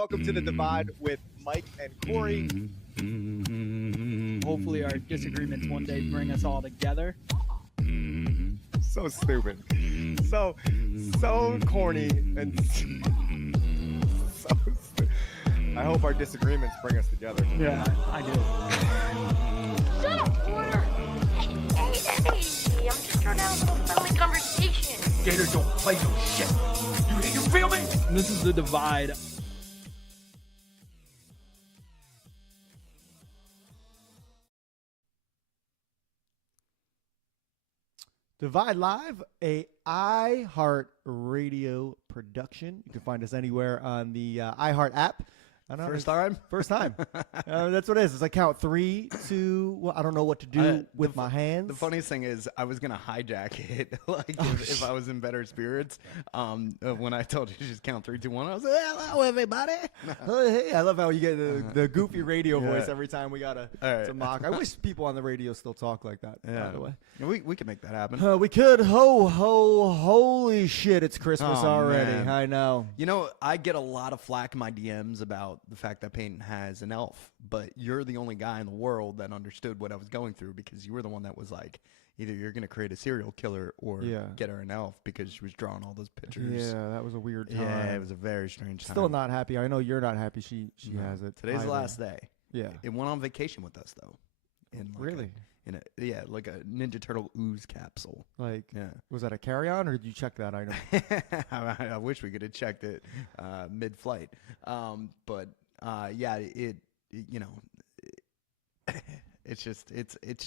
Welcome to The Divide with Mike and Corey. Hopefully our disagreements one day bring us all together. So stupid. So corny and so stupid. I hope our disagreements bring us together. Yeah, I do. Shut up, Porter! Hey, I'm just trying to have a little friendly conversation. Gators don't play no shit. You feel me? This is The Divide. Divide Live, a iHeart Radio production. You can find us anywhere on the iHeart app. I don't know, First time? First time. That's what it is. It's like count 3, 2. Well, I don't know what to do with my hands. The funniest thing is I was going to hijack it like if I was in better spirits. When I told you to just count 3, 2, 1, I was like, hello, everybody. Hey, I love how you get the goofy radio voice every time we got right. to mock. I wish people on the radio still talk like that, by the way. We can make that happen. We could. Holy shit, it's Christmas already. Man. I know. You know, I get a lot of flack in my DMs about the fact that Peyton has an elf, but you're the only guy in the world that understood what I was going through because you were the one that was like, either you're going to create a serial killer or get her an elf because she was drawing all those pictures. Yeah, that was a weird time. Yeah, it was a very strange time. Still not happy. I know you're not happy she has it. Today's the last day. Yeah. It went on vacation with us, though. Really? Like a Ninja Turtle ooze capsule. Like, Yeah. was that a carry-on or did you check that item? I wish we could have checked it mid-flight. But it's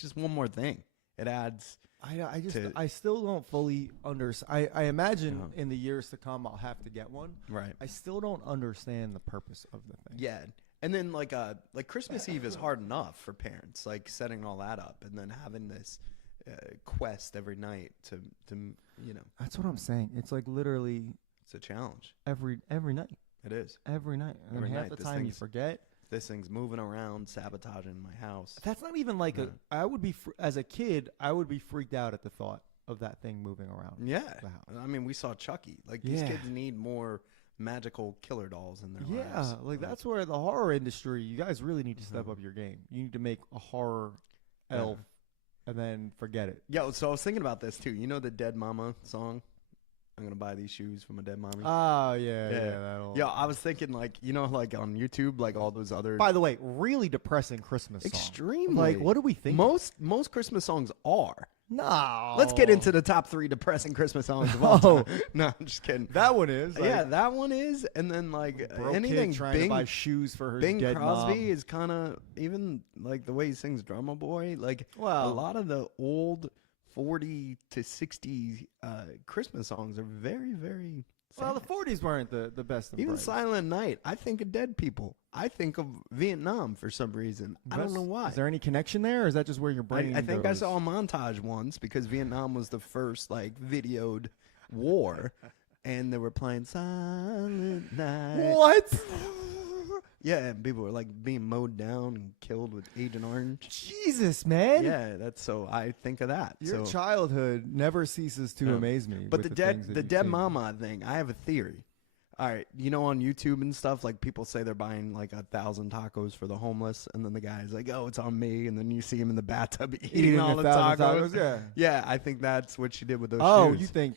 just one more thing. It adds. I still don't fully understand. I imagine in the years to come I'll have to get one. Right. I still don't understand the purpose of the thing. Yeah. And then like Christmas Eve is hard enough for parents, like setting all that up and then having this quest every night to. That's what I'm saying. It's like literally It's a challenge. every night. It is. Every night. And Every then half night, the this time you thing's- forget. This thing's moving around, sabotaging my house. That's not even like I would be as a kid. I would be freaked out at the thought of that thing moving around. Yeah. the house. I mean, we saw Chucky. Like these Yeah. kids need more magical killer dolls in their Yeah, lives. like that's where the horror industry. You guys really need to step up your game. You need to make a horror elf, and then forget it. Yeah, so I was thinking about this too. You know the Dead Mama song? I'm gonna buy these shoes for my dead mommy. Oh yeah. That'll... Yeah, I was thinking like like on YouTube, like all those other. By the way, really depressing Christmas song. Extremely. Like, what do we think? Most Christmas songs are. No. Let's get into the top 3 depressing Christmas songs of all time. No, I'm just kidding. That one is. Like, Yeah, that one is, and then like broke anything kid trying to buy shoes for her Bing dead Crosby mom. is kind of even like the way he sings "Drummer Boy." Like a Well- lot of the old 40 to 60 Christmas songs are very, very. Well, the sad. 40s weren't the best of Even brightest. Silent Night. I think of dead people. I think of Vietnam for some reason. I don't know why. Is there any connection there, or is that just where your brain I think goes? I saw a montage once because Vietnam was the first like videoed war, and they were playing Silent Night. What? Yeah, and people were like being mowed down and killed with Agent Orange. Jesus, man. Yeah, that's so I think of that. Your so, childhood never ceases to amaze me. but with the things that dead you've seen. mama thing, I have a theory. All right, you know on YouTube and stuff, like people say they're buying like 1,000 tacos for the homeless, and then the guy's like, "Oh, it's on me," and then you see him in the bathtub eating all the 1,000 tacos. Yeah. Yeah, I think that's what she did with those Oh, shoes. you think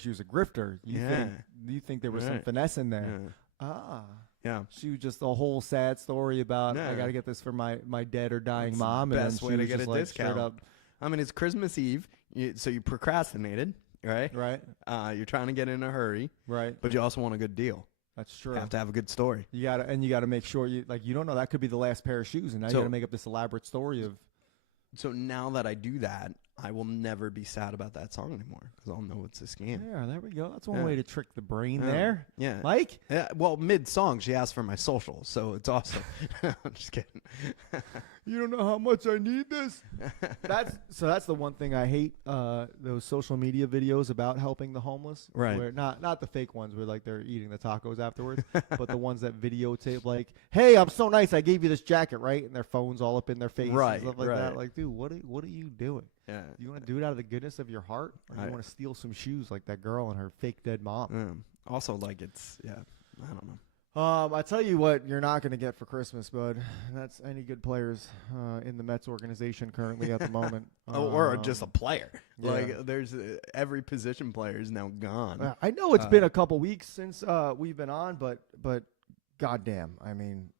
she was a grifter? You think there was some Right. finesse in there? Yeah. Ah. Yeah. She was just a whole sad story about I Yeah. got to get this for my dead or dying That's mom, the and then best she way to was get just a like straight discount. up. I mean, it's Christmas Eve, so you procrastinated, right? Right. You're trying to get in a hurry, Right. but you also want a good deal. That's true. You have to have a good story. You gotta make sure you don't know that could be the last pair of shoes, and now you So- gotta make up this elaborate story of. So now that I do that, I will never be sad about that song anymore because I'll know it's a scam. Yeah, there we go. That's one Yeah. way to trick the brain Yeah. there. Yeah. Mike. Yeah, well, mid-song, she asked for my social, so it's awesome. I'm just kidding. You don't know how much I need this. That's the one thing I hate. Those social media videos about helping the homeless, Right. Where not the fake ones where like they're eating the tacos afterwards, but the ones that videotape like, "Hey, I'm so nice. I gave you this jacket, right?" And their phones all up in their face, Right, and stuff like right. that. Like, dude, what are you doing? Yeah. You want to do it out of the goodness of your heart, or Right. you want to steal some shoes like that girl and her fake dead mom? Also, like, it's, I don't know. I tell you what, you're not going to get for Christmas, bud. That's any good players in the Mets organization currently at the moment. Or just a player. yeah. Like there's every position player is now gone. I know it's been a couple weeks since we've been on, but goddamn, I mean,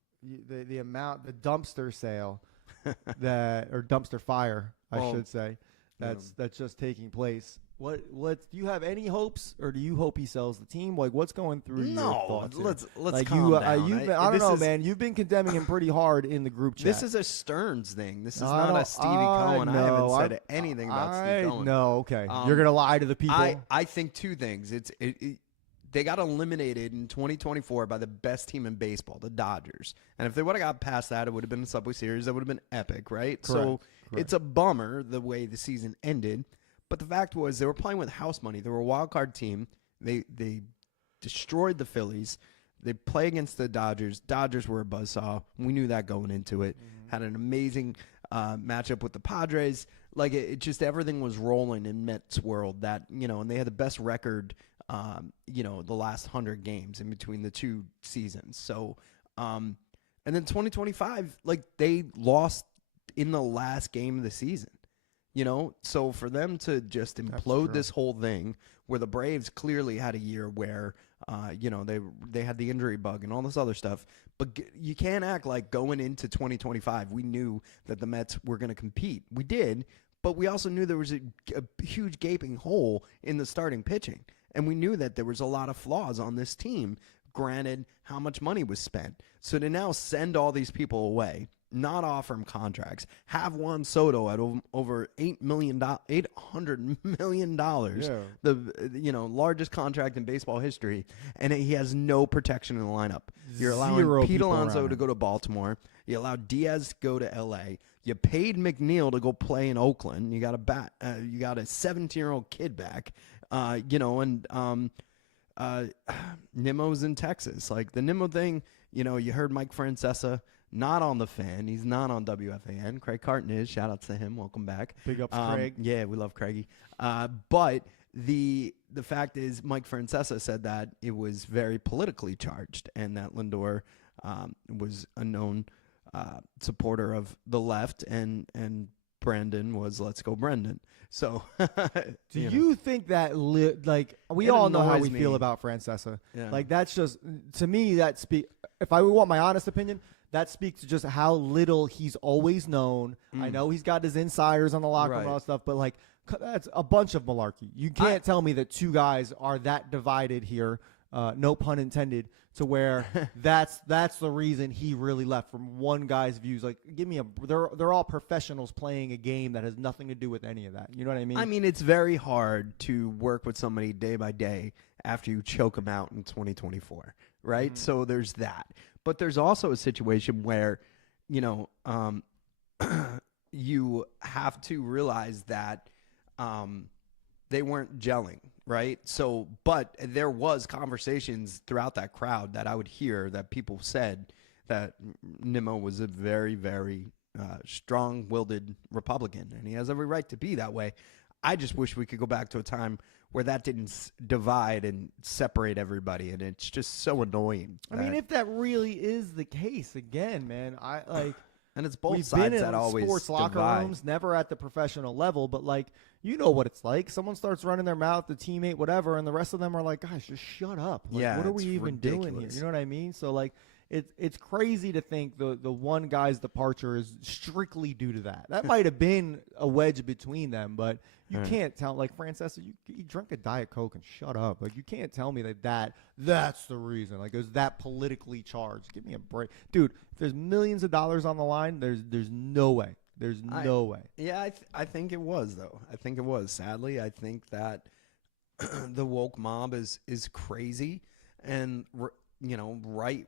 the amount, the dumpster sale or dumpster fire, I should say, that's just taking place. What do you have any hopes, or do you hope he sells the team? Like, what's going through your thoughts here? let's like calm down. I don't know, man. You've been condemning him pretty hard in the group chat. This is a Stearns thing. This is not a Stevie Cohen. I haven't said anything about Steve Cohen. No, okay. You're gonna lie to the people. I think two things. They got eliminated in 2024 by the best team in baseball, the Dodgers. And if they would have got past that, it would have been a Subway Series. That would have been epic, right? So it's a bummer the way the season ended. But the fact was they were playing with house money. They were a wild card team. They destroyed the Phillies. They play against the Dodgers. Dodgers were a buzzsaw. We knew that going into it. Had an amazing matchup with the Padres. Like it just everything was rolling in Mets world. That and they had the best record. The last 100 games in between the two seasons. So, and then 2025, like they lost in the last game of the season. So for them to just implode this whole thing, where the Braves clearly had a year where, they had the injury bug and all this other stuff. But you can't act like going into 2025, we knew that the Mets were going to compete. We did, but we also knew there was a huge gaping hole in the starting pitching. And we knew that there was a lot of flaws on this team, granted how much money was spent. So to now send all these people away, not offer them contracts, have Juan Soto at over $800 million, the largest contract in baseball history, and he has no protection in the lineup. You're allowing Pete Alonso to go to Baltimore. You allowed Diaz to go to L.A. You paid McNeil to go play in Oakland. You got you got a 17-year-old kid back. Nimmo's in Texas. Like the Nimmo thing, you heard Mike Francesa, not on the Fan. He's not on WFAN. Craig Carton is. Shout out to him. Welcome back. Big ups, Craig. Yeah, we love Craigie. But the fact is, Mike Francesa said that it was very politically charged, and that Lindor was a known supporter of the left, and Brandon was let's go Brendan. So, do you think that we all know how we feel about Francesa? Yeah. Like that's just to me that if I want my honest opinion, that speaks to just how little he's always known. I know he's got his insiders on the locker room and all that stuff, but like that's a bunch of malarkey. You can't tell me that two guys are that divided here. No pun intended. To where that's the reason he really left from one guy's views. Like, they're all professionals playing a game that has nothing to do with any of that. You know what I mean? I mean, it's very hard to work with somebody day by day after you choke them out in 2024, right? So there's that. But there's also a situation where, you have to realize that they weren't gelling. Right. So, but there was conversations throughout that crowd that I would hear that people said that Nimmo was a very, very strong-willed Republican, and he has every right to be that way. I just wish we could go back to a time where that didn't divide and separate everybody, and it's just so annoying. I mean, if that really is the case, again, man, and it's both we've sides been in that always sports locker divide. rooms, never at the professional level, but like you know what it's like. Someone starts running their mouth, the teammate, whatever, and the rest of them are like, "Guys, just shut up! Like, what are we even doing here?" You know what I mean? So like, it's crazy to think the one guy's departure is strictly due to that. That might have been a wedge between them, but you can't tell. Like Francesa, you drank a Diet Coke and shut up. Like you can't tell me that's the reason. Like it was that politically charged. Give me a break, dude. If there's millions of dollars on the line, there's no way. There's no way. Yeah, I think it was though. I think it was. Sadly, I think that the woke mob is crazy, and right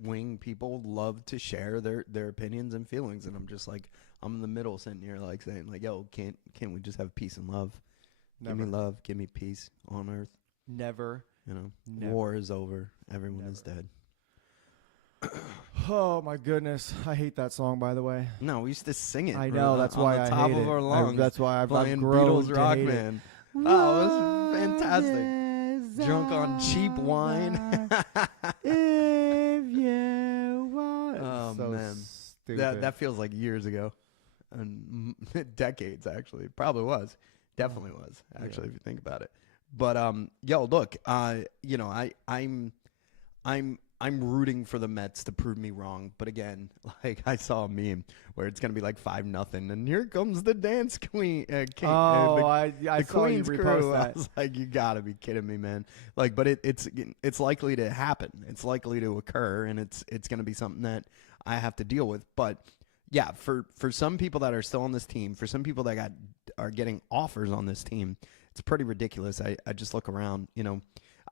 wing people love to share their opinions and feelings, and I'm just like, I'm in the middle sitting here like saying like, yo, can't we just have peace and love? Never. Give me love, give me peace on earth. Never. Never. War is over. Everyone is dead. Oh my goodness, I hate that song. By the way, no, we used to sing it. I know that's why I hate it. On the top of our lungs. That's why I've playing grown Beatles Rock hate Band. It. Oh, it was fantastic. Drunk on cheap wine. that feels like years ago, and decades actually. Probably was, definitely was actually if you think about it. But yo, look, you know, I'm rooting for the Mets to prove me wrong. But again, like I saw a meme where it's gonna be like 5-0, and here comes the dance queen. I the saw you Queen's repost crew. that. I was like, you gotta be kidding me, man. Like, but it's likely to happen. It's likely to occur, and it's gonna be something that I have to deal with. But yeah, for some people that are still on this team, for some people that are getting offers on this team, it's pretty ridiculous. I just look around, you know.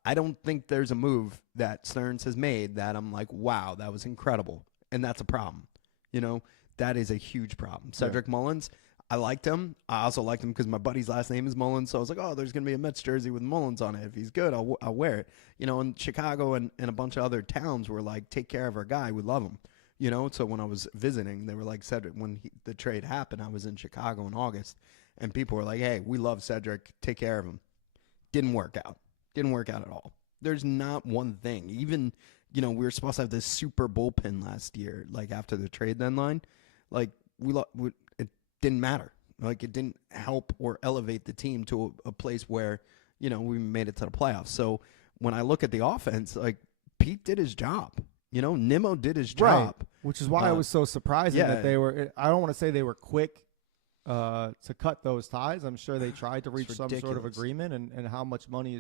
I don't think there's a move that Stearns has made that I'm like, wow, that was incredible. And that's a problem. You know, that is a huge problem. Cedric Mullins, I liked him. I also liked him because my buddy's last name is Mullins. So I was like, oh, there's going to be a Mets jersey with Mullins on it. If he's good, I'll wear it. You know, and Chicago and a bunch of other towns were like, take care of our guy. We love him. You know, so when I was visiting, they were like, Cedric, when the trade happened, I was in Chicago in August. And people were like, hey, we love Cedric. Take care of him. Didn't work out. Didn't work out at all. There's not one thing. Even, you know, we were supposed to have this super bullpen last year, like after the trade deadline. Like, it didn't matter. Like, it didn't help or elevate the team to a place where, you know, we made it to the playoffs. So when I look at the offense, like, Pete did his job. You know, Nimmo did his job. Right. Which is why it was so surprising that they were, I don't want to say they were quick to cut those ties. I'm sure they tried to reach some sort of agreement, and how much money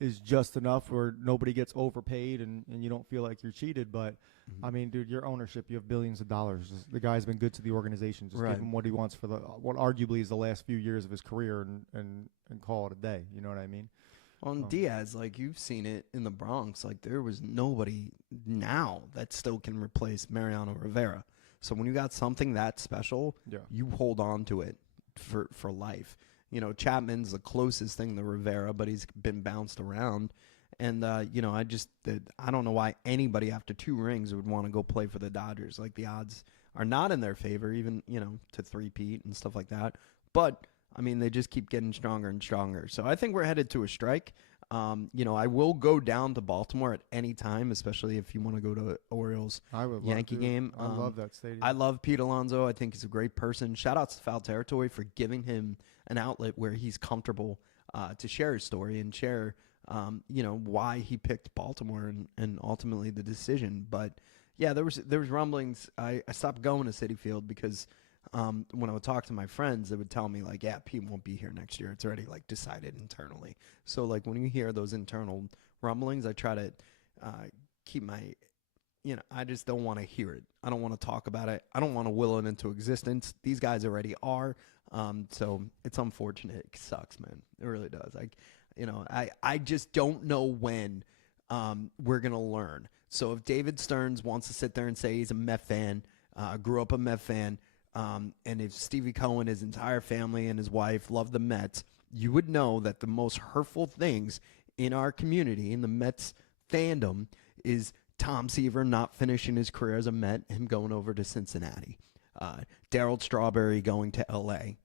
is just enough where nobody gets overpaid and you don't feel like you're cheated. But I mean, dude, your ownership, you have billions of dollars. The guy's been good to the organization. Just give him what he wants for what arguably is the last few years of his career and call it a day. You know what I mean? On Diaz, like, you've seen it in the Bronx. Like, there was nobody now that still can replace Mariano Rivera. So when you got something that special, you hold on to it for life. You know, Chapman's the closest thing to Rivera, but he's been bounced around. And, you know, I don't know why anybody after 2 rings would want to go play for the Dodgers. Like, the odds are not in their favor, even, you know, to three-peat and stuff like that. But, I mean, they just keep getting stronger and stronger. So I think we're headed to a strike. You know, I will go down to Baltimore at any time, especially if you want to go to Orioles Yankee game. I love that stadium. I love Pete Alonso. I think he's a great person. Shout out to Foul Territory for giving him an outlet where he's comfortable to share his story and share, you know, why he picked Baltimore and ultimately the decision. But yeah, there was rumblings. I stopped going to Citi Field because when I would talk to my friends, they would tell me like, yeah, Pete won't be here next year. It's already like decided internally. So like when you hear those internal rumblings, I try to keep my, you know, I just don't want to hear it. I don't want to talk about it. I don't want to will it into existence. These guys already are. So it's unfortunate. It sucks, man. It really does. Like, you know, I just don't know when we're going to learn. So if David Stearns wants to sit there and say he's a Met fan, grew up a Met fan, and if Stevie Cohen, his entire family and his wife love the Mets, you would know that the most hurtful things in our community, in the Mets fandom, is Tom Seaver not finishing his career as a Met, him going over to Cincinnati, Darryl Strawberry going to L.A.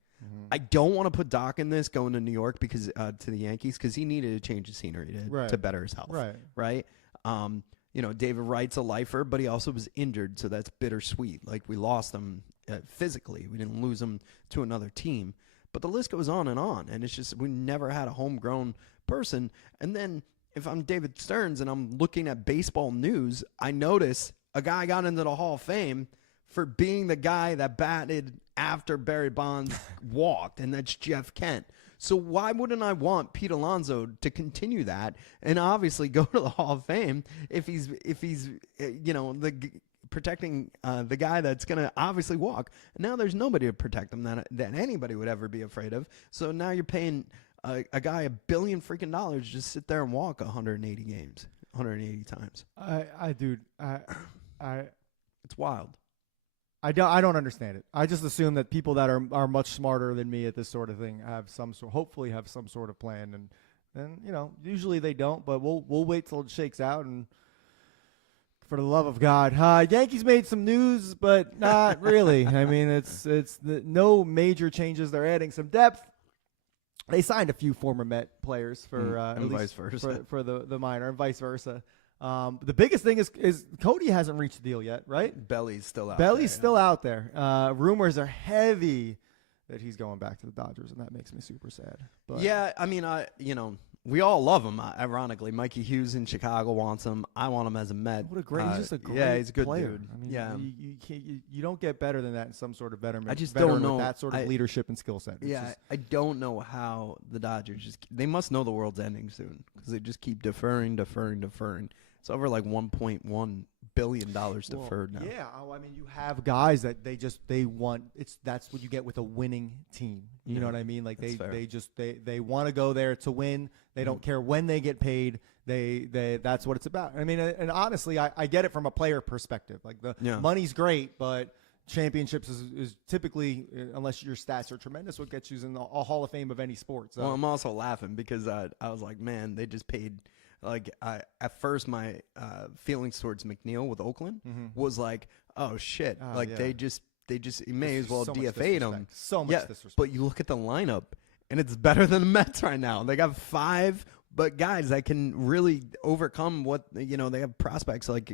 I don't want to put Doc in this going to New York because to the Yankees because he needed to change the scenery to better his health. Right. You know, David Wright's a lifer, but he also was injured, so that's bittersweet. Like, we lost him physically. We didn't lose him to another team. But the list goes on, and it's just we never had a homegrown person. And then if I'm David Stearns and I'm looking at baseball news, I notice a guy got into the Hall of Fame for being the guy that batted after Barry Bonds walked, and that's Jeff Kent. So why wouldn't I want Pete Alonso to continue that and obviously go to the Hall of Fame if he's you know, protecting the guy that's going to obviously walk. Now there's nobody to protect him that anybody would ever be afraid of. So now you're paying a guy $1 billion freaking dollars to just sit there and walk 180 games, 180 times. Dude, it's wild. I don't understand it. I just assume that people that are much smarter than me at this sort of thing hopefully have some sort of plan, and you know, usually they don't, but we'll wait till it shakes out. And for the love of God, Yankees made some news, but not really. I mean, it's no major changes. They're adding some depth. They signed a few former Met players for at least vice versa for the minor, and vice versa. The biggest thing is Cody hasn't reached the deal yet, right? Belly's still out. Belly's still out there. Rumors are heavy that he's going back to the Dodgers, and that makes me super sad. But yeah, I mean, we all love him. Ironically, Mikey Hughes in Chicago wants him. I want him as a Met. What a great! He's just a great he's a good player. dude. I mean, yeah, you don't get better than that in some sort of veteran. I just veteran don't know with that sort of leadership and skill set. I don't know how the Dodgers they must know the world's ending soon because they just keep deferring. It's over like $1.1 billion deferred now. Yeah, I mean, you have guys that they want. That's what you get with a winning team. You know what I mean? Like they want to go there to win. They don't care when they get paid. That's what it's about. I mean, and honestly, I get it from a player perspective. Like the money's great, but championships is typically, unless your stats are tremendous, what gets you in the Hall of Fame of any sport. So. Well, I'm also laughing because I was like, man, they just paid. Like at first, my feelings towards McNeil with Oakland was like, oh shit, they just you may as well DFA'd him. So much disrespect. But you look at the lineup, and it's better than the Mets right now. They got 5, but guys that can really overcome what they have prospects like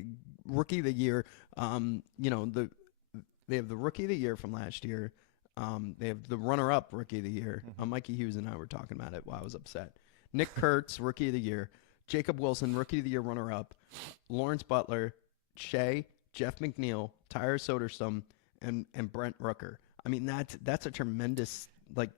rookie of the year. They have the rookie of the year from last year. They have the runner-up rookie of the year. Mikey Hughes and I were talking about it while I was upset. Nick Kurtz, rookie of the year. Jacob Wilson, rookie of the year runner-up. Lawrence Butler, Shea, Jeff McNeil, Tyler Soderstrom, and Brent Rooker. I mean, that's a tremendous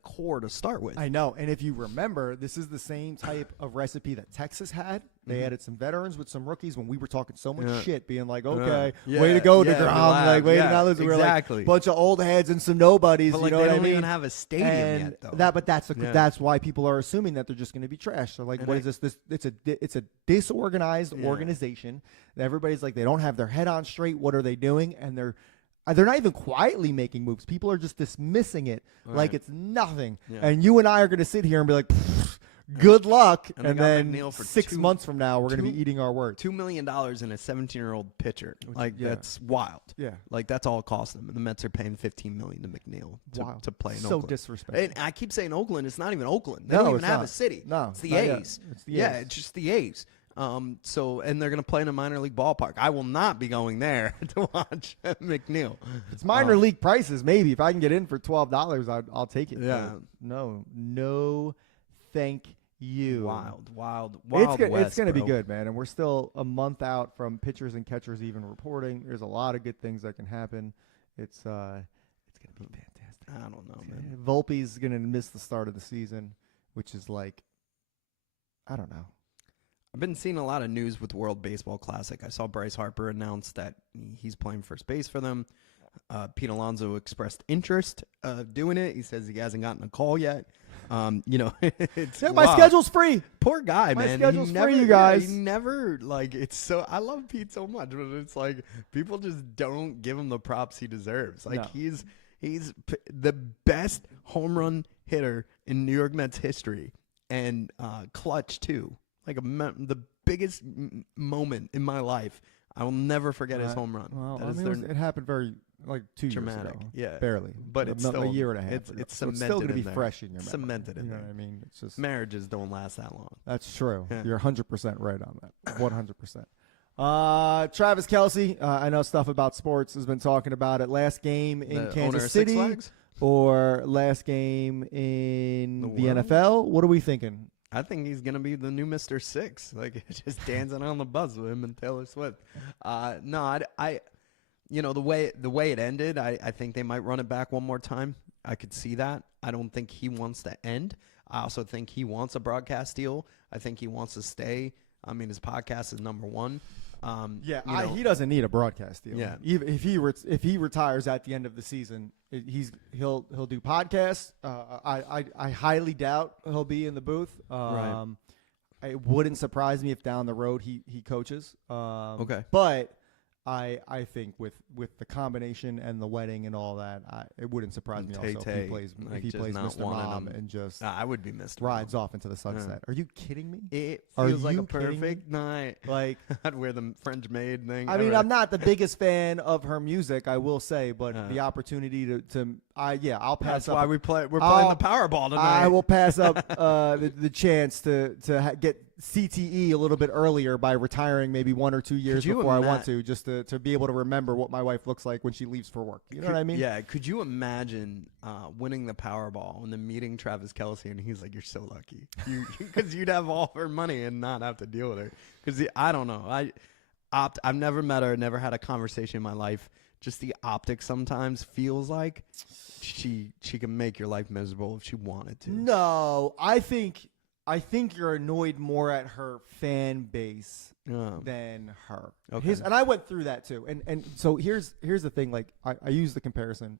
core to start with. I know, and if you remember, this is the same type of recipe that Texas had. They added some veterans with some rookies when we were talking so much shit, being like, okay, way to go, DeGrom, way to not lose. We were like a bunch of old heads and some nobodies. But you know what I mean? They don't even have a stadium yet, though. But that's why people are assuming that they're just going to be trash. So what is this? It's a disorganized organization. Everybody's like, they don't have their head on straight. What are they doing? And they're not even quietly making moves. People are just dismissing it like it's nothing. Yeah. And you and I are going to sit here and be like, good luck. And then 6 months from now, we're going to be eating our words. $2 million in a 17-year-old pitcher. That's wild. Yeah. That's all it cost them. And the Mets are paying $15 million to McNeil to play in Oakland. So disrespectful. And I keep saying Oakland. It's not even Oakland. They don't even have a city. No. It's the A's. It's just the A's. And they're going to play in a minor league ballpark. I will not be going there to watch McNeil. It's minor league prices, maybe. If I can get in for $12, I'll take it. Yeah. No, thank you. Wild It's going to be good, man. And we're still a month out from pitchers and catchers even reporting. There's a lot of good things that can happen. It's going to be fantastic. I don't know, man. Volpe's going to miss the start of the season, which is like, I don't know. I've been seeing a lot of news with World Baseball Classic. I saw Bryce Harper announce that he's playing first base for them. Pete Alonso expressed interest of doing it. He says he hasn't gotten a call yet. It's my schedule's free. Poor guy, man. My schedule's free, you guys. He never it's so. I love Pete so much, but it's like people just don't give him the props he deserves. He's the best home run hitter in New York Mets history, and clutch too. The biggest moment in my life. I will never forget his home run. Well, it happened very 2 traumatic. years ago. Yeah, barely. But it's still a year and a half. It's so cemented. It's still going to be in there. fresh in your memory. Cemented in there. You know what I mean? It's just marriages don't last that long. That's true. Yeah. You're 100% right on that. 100%. Travis Kelce, I know stuff about sports, has been talking about it. Last game in Kansas City or last game in the NFL? What are we thinking? I think he's going to be the new Mr. Six, just dancing on the bus with him and Taylor Swift. The way it ended, I think they might run it back one more time. I could see that. I don't think he wants to end. I also think he wants a broadcast deal. I think he wants to stay. I mean, his podcast is number one. He doesn't need a broadcast deal. Yeah. Even if he retires at the end of the season, he'll do podcasts. I highly doubt he'll be in the booth. Right. It wouldn't surprise me if down the road he coaches. Okay. But I think with the combination and the wedding and all that, it wouldn't surprise me also if he plays Mr. Mom and just I would be Mr. rides Mom. off into the sunset. Are you kidding me? It Are feels like you a perfect night. I'd wear the French maid thing. I mean, I'm not the biggest fan of her music, I will say, but the opportunity I'll pass That's up. why we're playing the Powerball tonight. I will pass up the chance to CTE a little bit earlier by retiring maybe 1 or 2 years before I want to, just to be able to remember what my wife looks like when she leaves for work. You know what I mean? Yeah. Could you imagine winning the Powerball and then meeting Travis Kelce and he's like, "You're so lucky," because you'd have all her money and not have to deal with her. Because I don't know, I've never met her, never had a conversation in my life. Just the optics sometimes feels like she can make your life miserable if she wanted to. No, I think you're annoyed more at her fan base than her. Okay. And I went through that too. And so here's the thing. Like I use the comparison,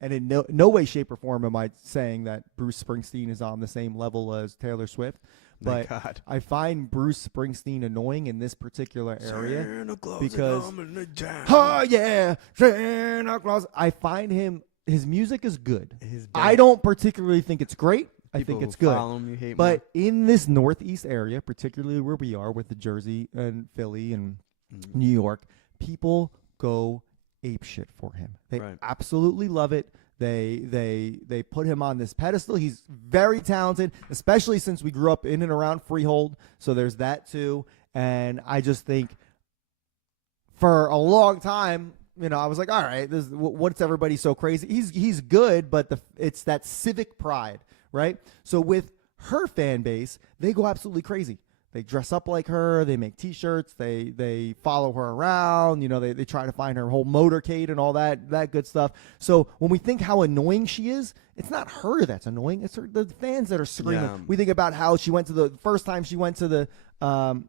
and in no way, shape, or form am I saying that Bruce Springsteen is on the same level as Taylor Swift. But I find Bruce Springsteen annoying in this particular area because, oh yeah, Santa Claus. I find his music is good. I don't particularly think it's great. I think it's good. But in this Northeast area, particularly where we are with the Jersey and Philly and New York, people go apeshit for him. They absolutely love it. They put him on this pedestal. He's very talented, especially since we grew up in and around Freehold. So there's that too. And I just think for a long time, I was like, all right, what's everybody so crazy? He's good, but it's that civic pride, right? So with her fan base, they go absolutely crazy. They dress up like her. They make T-shirts. They follow her around. They try to find her whole motorcade and all that good stuff. So when we think how annoying she is, it's not her that's annoying. It's the fans that are screaming. Yeah. We think about how she went to the first time she went to the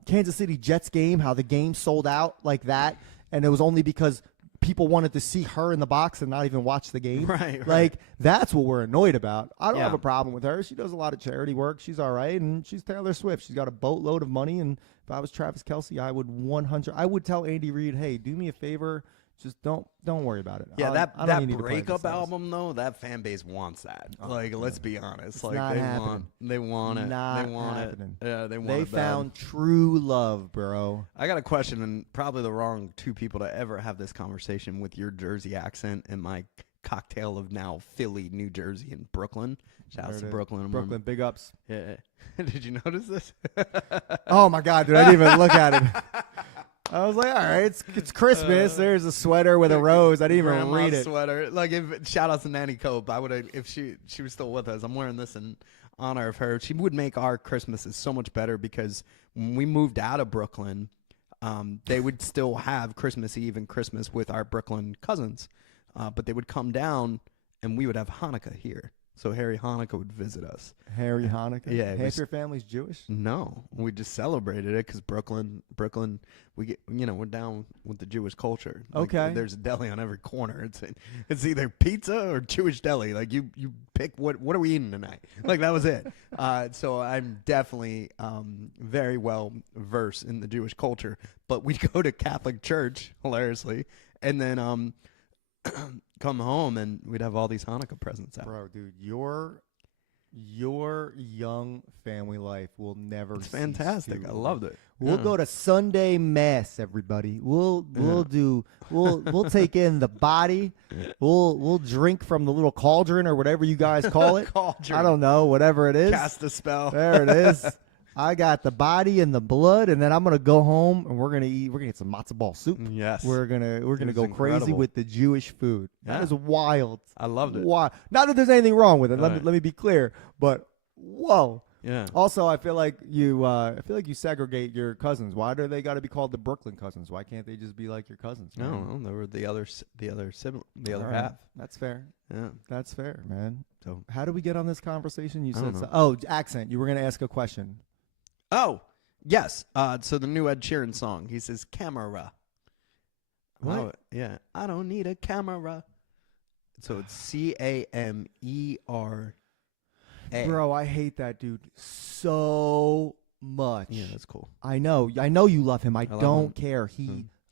Kansas City Jets game, how the game sold out like that, and it was only because people wanted to see her in the box and not even watch the game. Right. Like, that's what we're annoyed about. I don't have a problem with her. She does a lot of charity work. She's all right. And she's Taylor Swift. She's got a boatload of money. And if I was Travis Kelce, I would tell Andy Reid, hey, do me a favor. Just don't worry about it. Yeah, that breakup album though, that fan base wants that. Let's be honest. It's not happening. They want it. Not they want happening. it. Yeah, they found true love, bro. I got a question, and probably the wrong two people to ever have this conversation with your Jersey accent and my cocktail of now Philly, New Jersey, and Brooklyn. Shout out to Brooklyn. Brooklyn, big ups. Yeah. Did you notice this? Oh my God, dude! I didn't even look at it. I was like, all right, it's Christmas. There's a sweater with a rose. I didn't even read it. Sweater. Shout out to Nanny Cope. I would have, if she was still with us. I'm wearing this in honor of her. She would make our Christmases so much better because when we moved out of Brooklyn, they would still have Christmas Eve and Christmas with our Brooklyn cousins, but they would come down and we would have Hanukkah here. So Harry Hanukkah would visit us. Harry Hanukkah? Yeah. Half your family's Jewish? No. We just celebrated it because Brooklyn, we get, we're down with the Jewish culture. Okay. There's a deli on every corner. It's either pizza or Jewish deli. Like you pick what are we eating tonight? Like that was it. So I'm definitely very well versed in the Jewish culture. But we'd go to Catholic church, hilariously, and then come home and we'd have all these Hanukkah presents out. Bro, dude, your young family life will never It's fantastic. I loved it. We'll go to Sunday Mass, everybody. We'll take in the body. We'll drink from the little cauldron or whatever you guys call it. Cauldron. I don't know, whatever it is. Cast a spell. There it is. I got the body and the blood, and then I'm gonna go home and we're gonna get some matzo ball soup. Yes, we're gonna go crazy with the Jewish food. Yeah. That is wild. I loved it. Not that there's anything wrong with it. Let me be clear. But whoa. Yeah. Also, I feel like you segregate your cousins. Why do they got to be called the Brooklyn cousins? Why can't they just be like your cousins? Man? No, they were the other half. That's fair. Yeah, that's fair, man. So how do we get on this conversation? You said accent. You were gonna ask a question. Oh, yes. So the new Ed Sheeran song, he says camera. What? Oh, yeah. I don't need a camera. So it's CAMERA. Bro, I hate that dude so much. Yeah, that's cool. I know you love him. I don't care. He's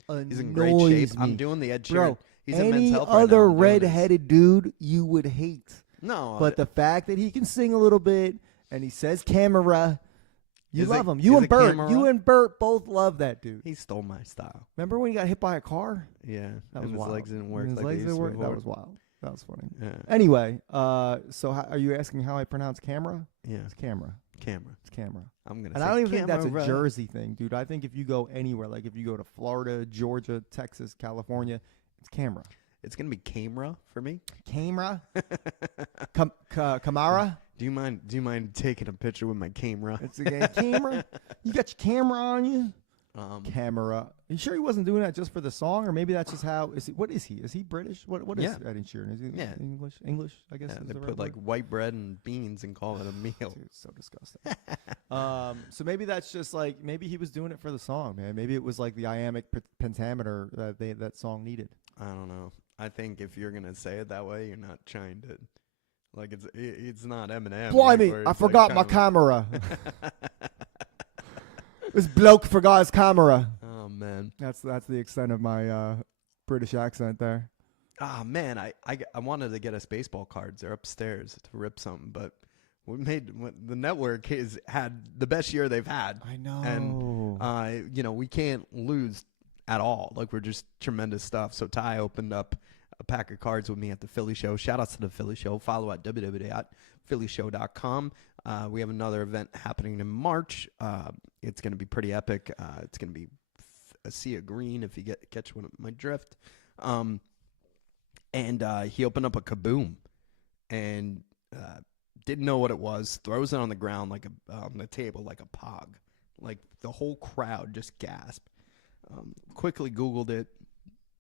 in great shape. Me. I'm doing the Ed Sheeran. Bro, he's in Men's Health right other now. red-headed dude you would hate. No. But the fact that he can sing a little bit and he says camera. You love him. Is You it camera? and Bert both love that dude. He stole my style. Remember when he got hit by a car? Yeah. That was his wild. legs didn't work. His legs didn't work. That was wild. That was funny. Yeah. Anyway, so are you asking how I pronounce camera? Yeah. It's camera. Camera. It's camera. I'm gonna. And say I don't even think that's a camera. Jersey thing, dude. I think if you go anywhere, like if you go to Florida, Georgia, Texas, California, it's camera. It's gonna be camera for me. Camera. Camara. Do you mind taking a picture with my camera? It's a camera. You got your camera on you. Camera. Are you sure he wasn't doing that just for the song, or maybe that's just how? What is he? Is he British? What is Ed Sheeran? Is he English? English, I guess. Yeah, is they the put right like word? white bread and beans and call it a meal. Dude, it's so disgusting. So maybe that's just like maybe he was doing it for the song, man. Maybe it was like the iambic pentameter that song needed. I don't know. I think if you're gonna say it that way, you're not trying to. Like it's not Eminem. Blimey, I forgot my camera. This bloke forgot his camera. Oh man, that's the extent of my British accent there. Ah man, I wanted to get us baseball cards. They're upstairs to rip something, but the network has had the best year they've had. I know, and we can't lose at all. Like we're just tremendous stuff. So Ty opened up a pack of cards with me at the Philly Show. Shout outs to the Philly Show. Follow at www.phillyshow.com. We have another event happening in March. It's going to be pretty epic. It's going to be a sea of green if you catch one of my drift. And he opened up a kaboom and didn't know what it was. Throws it on the ground on the table like a pog. Like the whole crowd just gasped. Quickly Googled it.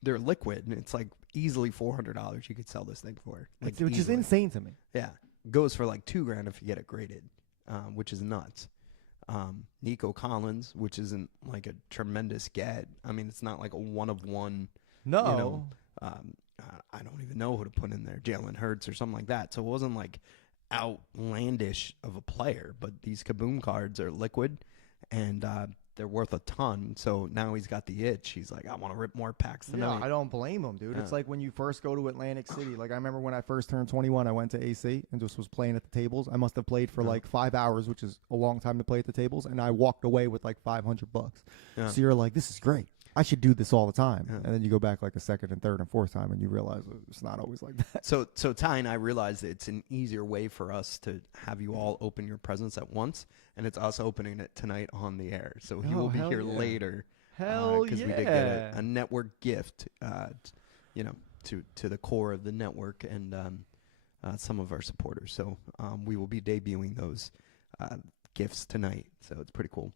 They're liquid, and it's like easily $400 you could sell this thing for. Like which is insane to me. Yeah. Goes for like $2,000 if you get it graded, which is nuts. Nico Collins, which isn't like a tremendous get. I mean, it's not like a one of one. No. I don't even know who to put in there. Jalen Hurts or something like that. So it wasn't like outlandish of a player, but these kaboom cards are liquid and they're worth a ton. So now he's got the itch. He's like, I want to rip more packs tonight. Yeah, I don't blame him, dude. It's like when you first go to Atlantic City. Like I remember when I first turned 21, I went to AC and just was playing at the tables. I must have played for like 5 hours, which is a long time to play at the tables, and I walked away with like $500. Yeah. So you're like, this is great. I should do this all the time. Yeah. And then you go back like a second and third and fourth time, and you realize it's not always like that. So Ty and I realized that it's an easier way for us to have you all open your presents at once, and it's us opening it tonight on the air. So he will be here later. Because we did get a network gift, to the core of the network and some of our supporters. So we will be debuting those gifts tonight. So it's pretty cool.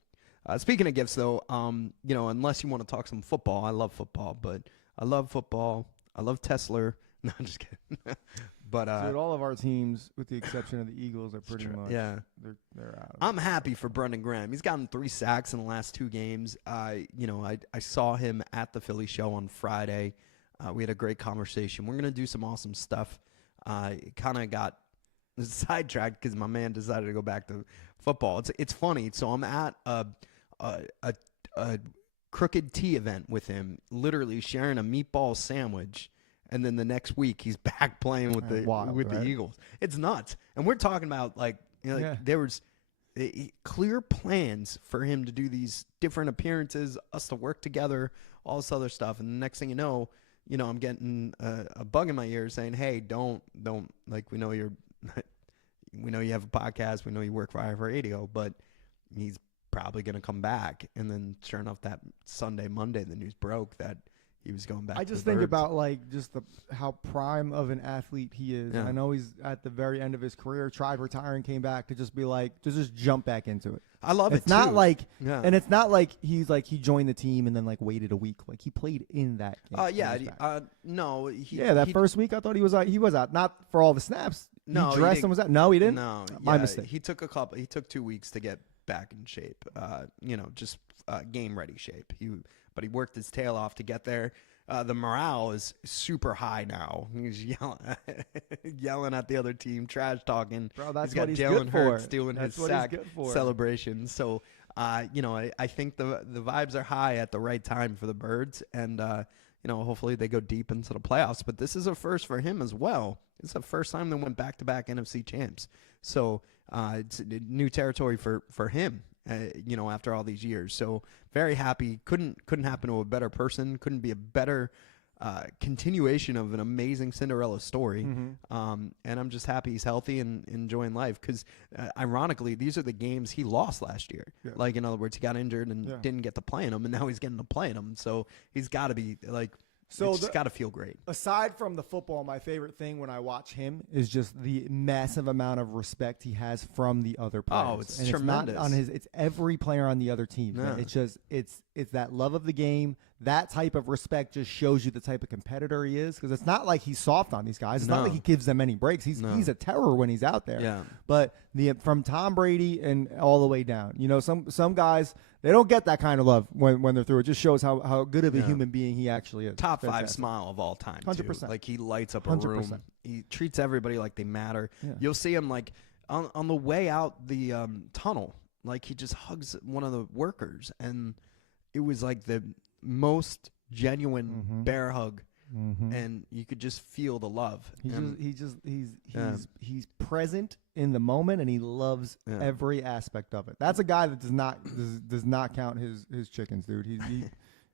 Speaking of gifts, though, unless you want to talk some football, I love football, but I love football. I love Tesla. No, I'm just kidding. But dude, all of our teams, with the exception of the Eagles, are pretty much they're out. I'm happy for Brendan Graham. He's gotten 3 sacks in the last 2 games. I saw him at the Philly Show on Friday. We had a great conversation. We're gonna do some awesome stuff. Kind of got sidetracked because my man decided to go back to football. It's funny. So I'm at a Crooked Tea event with him, literally sharing a meatball sandwich. And then the next week he's back playing with the Eagles. It's nuts. And we're talking about there was clear plans for him to do these different appearances, us to work together, all this other stuff. And the next thing you know, I'm getting a bug in my ear saying, "Hey, don't like we know you have a podcast, we know you work for iHeartRadio, but he's probably going to come back." And then sure enough, that Monday, the news broke that he was going back. I just think about how prime of an athlete he is. Yeah. I know he's at the very end of his career, tried retiring, came back to just be like, to just jump back into it. I love it's it. Not too. like, yeah. And it's not like he's like he joined the team and then like waited a week. Like he played in that game. No. First week I thought he was out. Not for all the snaps. No, he dressed and was out. No, he didn't. No, my mistake. He took 2 weeks to get back in shape. Just game ready shape. But he worked his tail off to get there. The morale is super high now. He's yelling at the other team, trash talking. Bro, that's he's got what he's Jalen good Hurts for. doing That's his what sack he's good for. celebration. So, I think the vibes are high at the right time for the Birds, and hopefully they go deep into the playoffs. But this is a first for him as well. It's the first time they went back-to-back NFC champs. So it's new territory for him. After all these years. So very happy. Couldn't happen to a better person. Couldn't be a better continuation of an amazing Cinderella story. And I'm just happy he's healthy and enjoying life because, ironically, these are the games he lost last year. Yeah. Like, in other words, he got injured and didn't get to play in them, and now he's getting to play in them. So he's got to be like, it's just got to feel great. Aside from the football, my favorite thing when I watch him is just the massive amount of respect he has from the other players. Oh, it's and tremendous. It's not on his. It's every player on the other team. Yeah. It's just it's that love of the game. That type of respect just shows you the type of competitor he is. Because it's not like he's soft on these guys. It's not like he gives them any breaks. He's a terror when he's out there. Yeah. But from Tom Brady and all the way down, some guys, they don't get that kind of love when they're through. It just shows how good of a human being he actually is. Top 5 smile of all time. 100%. Too. Like, he lights up a 100%. room. He treats everybody like they matter. Yeah. You'll see him like on the way out the tunnel. Like, he just hugs one of the workers, and it was like the most genuine bear hug. And you could just feel the love. He's present in the moment, and he loves every aspect of it. That's a guy that does not count his chickens, dude.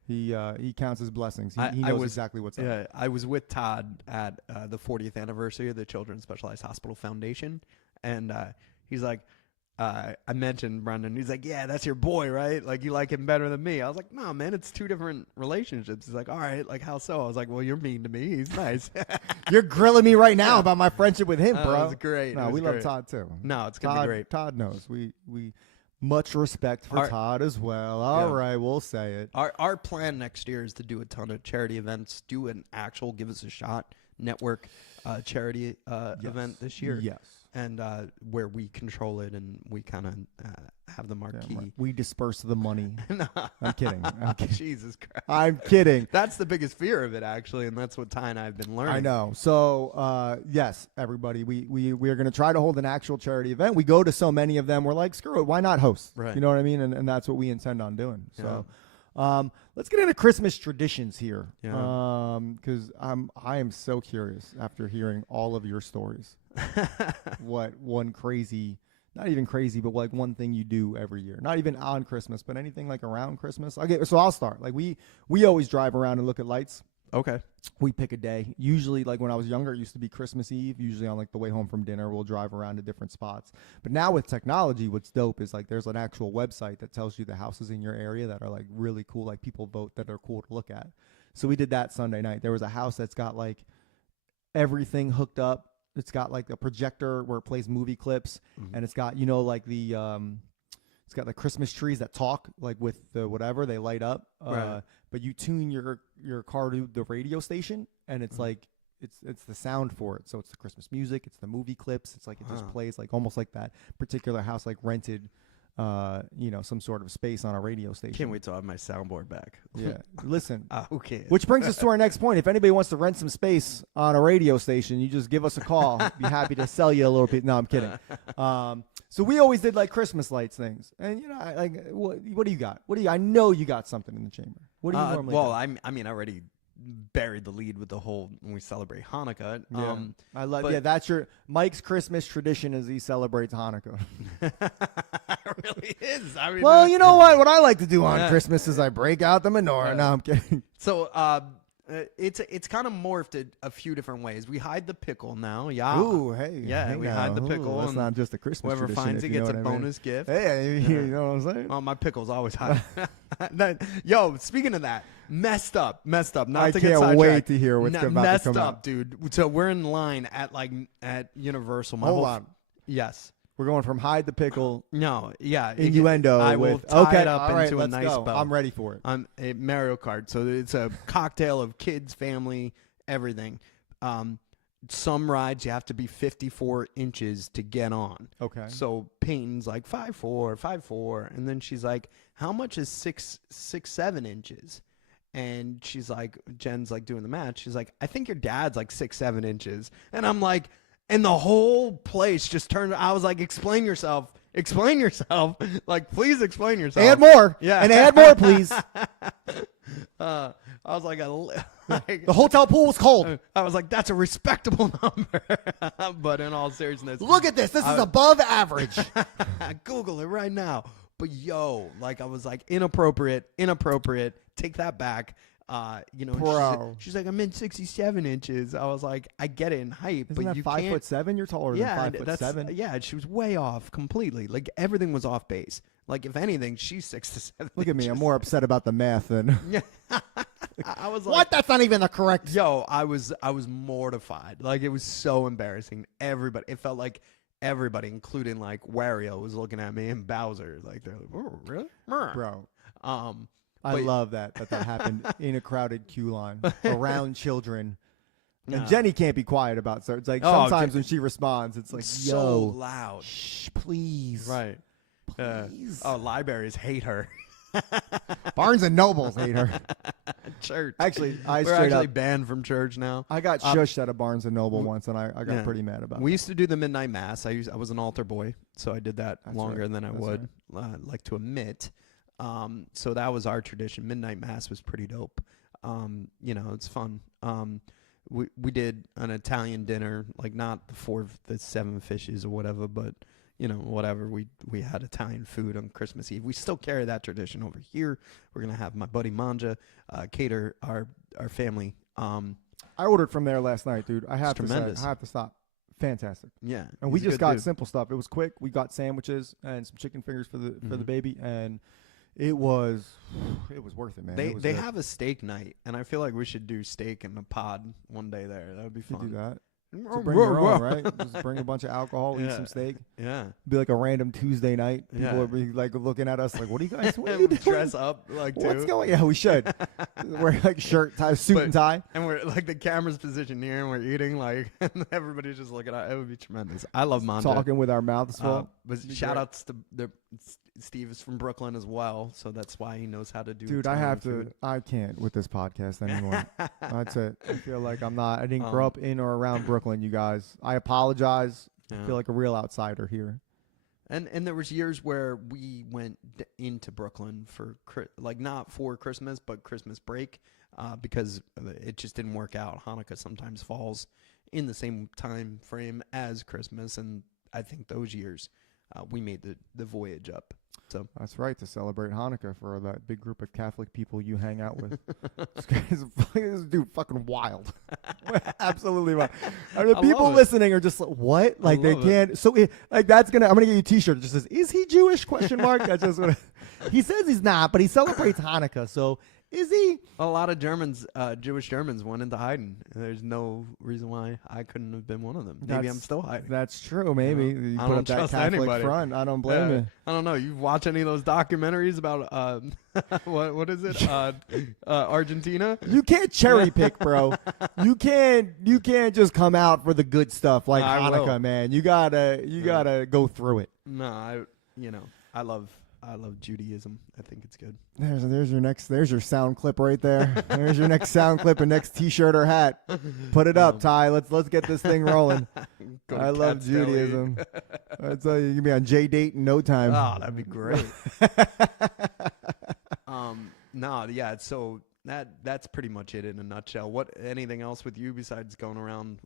He counts his blessings. He knows exactly what's up. Yeah, I was with Todd at the 40th anniversary of the Children's Specialized Hospital Foundation, and he's like, I mentioned Brendan. He's like, yeah, that's your boy, right? Like, you like him better than me. I was like, no, man, it's 2 different relationships. He's like, all right, like, how so? I was like, well, you're mean to me. He's nice. You're grilling me right now about my friendship with him, bro. It was great. No, we love Todd too. No, it's gonna be great. Todd knows. We much respect for Todd as well. All right, we'll say it. Our plan next year is to do a ton of charity events, do an actual Give Us a Shot network charity event this year. Yes. And where we control it and we kind of have the marquee. Yeah, right. We disperse the money. No. I'm kidding. Jesus Christ. I'm kidding. That's the biggest fear of it, actually, and that's what Ty and I have been learning. I know. So, yes, everybody, we are going to try to hold an actual charity event. We go to so many of them. We're like, screw it. Why not host? Right. You know what I mean? And that's what we intend on doing. So, let's get into Christmas traditions here. Yeah. Because I am so curious after hearing all of your stories. What one crazy, not even crazy, but like one thing you do every year, not even on Christmas, but anything like around Christmas. Okay, so I'll start. Like we always drive around and look at lights. Okay. We pick a day. Usually, like when I was younger, it used to be Christmas Eve. Usually on like the way home from dinner, we'll drive around to different spots. But now with technology, what's dope is like there's an actual website that tells you the houses in your area that are like really cool. Like people vote that are cool to look at. So we did that Sunday night. There was a house that's got like everything hooked up. It's got like a projector where it plays movie clips, and it's got like the it's got the Christmas trees that talk like with the whatever they light up. Right. But you tune your car to the radio station, and it's like it's the sound for it. So it's the Christmas music, it's the movie clips. It's like it just plays like almost like that particular house like rented. Some sort of space on a radio station. Can't wait till I have my soundboard back. Yeah. Listen. Okay. Which brings us to our next point. If anybody wants to rent some space on a radio station, you just give us a call. Be happy to sell you a little bit. No, I'm kidding. So we always did like Christmas lights things. And what do you got? I know you got something in the chamber. What do you normally do? Well, I already buried the lead with the whole when we celebrate Hanukkah. Yeah. I love that's your Mike's Christmas tradition is he celebrates Hanukkah. It really is. I mean, well, you know what I like to do on Christmas is I break out the menorah. No, I'm kidding. So it's kind of morphed a few different ways. We hide the pickle now. Yeah. Ooh, hey. Yeah, we hide the pickle. That's not just a Christmas whoever tradition. finds it gets a bonus gift. Hey, you know what I'm saying? Oh, my pickle's always hot. Yo, speaking of that, messed up. Not I to get can't sidetracked. wait to hear what's about to come Messed up, out. dude. So we're in line at Universal. Hold on. Yes. We're going from hide the pickle. No, yeah. Innuendo. I will tie it up all right, into a let's nice go. bow. I'm ready for it. I'm a Mario Kart, so it's a cocktail of kids, family, everything. Some rides you have to be 54 inches to get on. Okay. So Peyton's like 5'4", and then she's like, "How much is 6'7" inches?" And she's like, Jen's like doing the math. She's like, "I think your dad's like 6'7" inches," and I'm like. And the whole place just turned. I was like, explain yourself. Like, please explain yourself. Add more. Yeah. And add more, please. I was like, the hotel pool was cold. I was like, that's a respectable number. But in all seriousness. Look at this. This is above average. Google it right now. But, yo, like, I was like, inappropriate. Take that back. You know, Bro. she's like, I'm in 67 inches. I was like, I get it in height, Isn't but that you 5'7"? You're taller than 5'7". Yeah, she was way off completely. Like everything was off base. Like if anything, she's 6 to 7. Look at me. I'm more upset about the math than. Yeah. I was like, What? That's not even the correct. Yo, I was mortified. Like it was so embarrassing. Everybody, it felt like everybody, including like Wario, was looking at me and Bowser. Like they're like, oh, really, Bro. I but- love that happened in a crowded queue line around children. And Nah. Jenny can't be quiet about so it's like Oh, sometimes when she responds, it's like, so yo, loud. shh, please. Right. Please. Libraries hate her. Barnes and Nobles hate her. Church. Actually, I We're straight actually up, banned from church now. I got shushed at a Barnes and Noble once, and I got Yeah. pretty mad about We it. used to do the midnight mass. I was an altar boy, so I did that That's longer right. than I That's would like to admit. So that was our tradition. Midnight mass was pretty dope. You know, it's fun. We did an Italian dinner, like not the 7 fishes or whatever, but you know, whatever. We had Italian food on Christmas Eve. We still carry that tradition over here. We're gonna have my buddy Manja cater our family. I ordered from there last night, dude. I have to say, tremendous. I have to stop. Fantastic. Yeah, And we he's a just good got dude. simple stuff. It was quick. We got sandwiches and some chicken fingers for the Mm-hmm. baby, and it was worth it, man. They It was they good. have a steak night, and I feel like we should do steak in a pod one day there. That would be You fun. do that. To bring your own, right? Just bring a bunch of alcohol, eat Yeah. some steak. Yeah. Be like a random Tuesday night. People Yeah. would be like looking at us like, "What are you guys? What are you doing? Dress up like What's too. going?" Yeah, we should wear like shirt, tie, suit But- and tie. And we're like the camera's positioned here, and we're eating like, and everybody's just looking at. It would be tremendous. I love Manja. Talking with our mouths full. But be shout great. outs to Steve is from Brooklyn as well, so that's why he knows how to do. Dude, I Italian have to. food. I can't with this podcast anymore. That's it. I feel like I'm not. I didn't Um, grow up in or around Brooklyn. You guys. I apologize. I Yeah. feel like a real outsider here. And there was years where we went into Brooklyn for like not for Christmas but Christmas break because it just didn't work out. Hanukkah sometimes falls in the same time frame as Christmas, and I think those years we made the voyage up. So That's right, to celebrate Hanukkah for that big group of Catholic people you hang out with. This dude fucking wild. Absolutely wild. I mean, I people love it. listening are just like, what? Like they love it. can't. So like I'm gonna get you a T-shirt that just says, "Is he Jewish?" Question mark. That's just what he says he's not, but he celebrates Hanukkah. So is he? a lot of Germans, Jewish Germans, went into hiding. There's no reason why I couldn't have been one of them. Maybe I'm That's- still hiding. That's true. Maybe you I put don't up that trust Catholic anybody. front. I don't blame Yeah. you. I don't know. You watch any of those documentaries about what is it? Argentina? You can't cherry pick, bro. You can't just come out for the good stuff like I Hanukkah, will. man. You gotta go through it. No, I love Judaism. I think it's good. There's your sound clip right there. There's your next sound clip and next T-shirt or hat. Put it up, Ty. Let's get this thing rolling. Go to I love Cat's Deli. Judaism. I tell you, you can be on J-Date in no time. Oh, that'd be great. No, yeah. So that's pretty much it in a nutshell. Anything else with you besides going around